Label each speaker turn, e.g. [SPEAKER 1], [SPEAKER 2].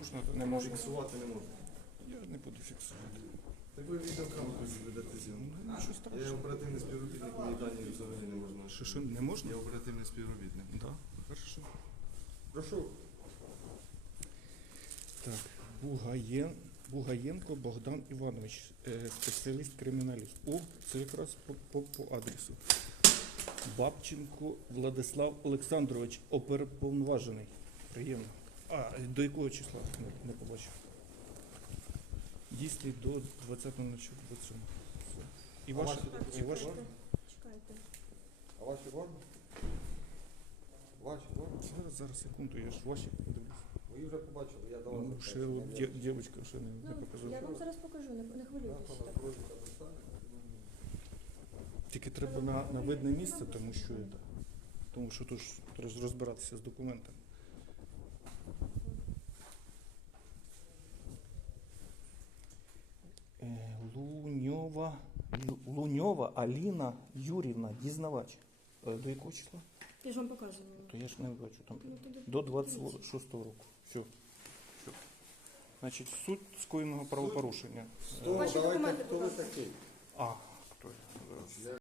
[SPEAKER 1] можна, то не можна.
[SPEAKER 2] Фіксувати не можна.
[SPEAKER 1] Я не буду фіксувати.
[SPEAKER 2] Так ви відеокамеру ведете зйомку.
[SPEAKER 1] Ну, нічого
[SPEAKER 2] Я
[SPEAKER 1] страшного.
[SPEAKER 2] оперативний співробітник, мені дані взагалі не можна.
[SPEAKER 1] Що, не можна?
[SPEAKER 2] Я оперативний співробітник.
[SPEAKER 1] Да, хорошо.
[SPEAKER 2] Прошу.
[SPEAKER 1] Так, Бугаєнко Богдан Іванович, спеціаліст-криміналіст. О, це якраз по адресу. Бабченко Владислав Олександрович, оперуповноважений. Приємно. А, до якого числа? Не побачив. Дійсний до 20.07. І ваше? І ваше?
[SPEAKER 3] Чекайте.
[SPEAKER 2] А ваші можна? Ваші можна?
[SPEAKER 1] Зараз, секунду, я ж ваші подивлюсь.
[SPEAKER 2] Ви вже побачили, я до вас.
[SPEAKER 1] Ну, ще от дівчинка ще не
[SPEAKER 3] Ну,
[SPEAKER 1] показала.
[SPEAKER 3] я вам зараз покажу, не хвилюйтесь. так.
[SPEAKER 1] Тільки треба на видне місце, тому що тут ж треба розбиратися з документами. Луньова Аліна Юрівна, дізнавач. До якого числа?
[SPEAKER 3] Я ж вам показую.
[SPEAKER 1] То я ж не бачу там.
[SPEAKER 3] Ну, тоді
[SPEAKER 1] До 26-го року. Все. Значить, суть скоєного правопорушення.
[SPEAKER 3] Ваші документи
[SPEAKER 2] Хто ви
[SPEAKER 3] показують.
[SPEAKER 2] такий?
[SPEAKER 1] А, хто я? Зараз.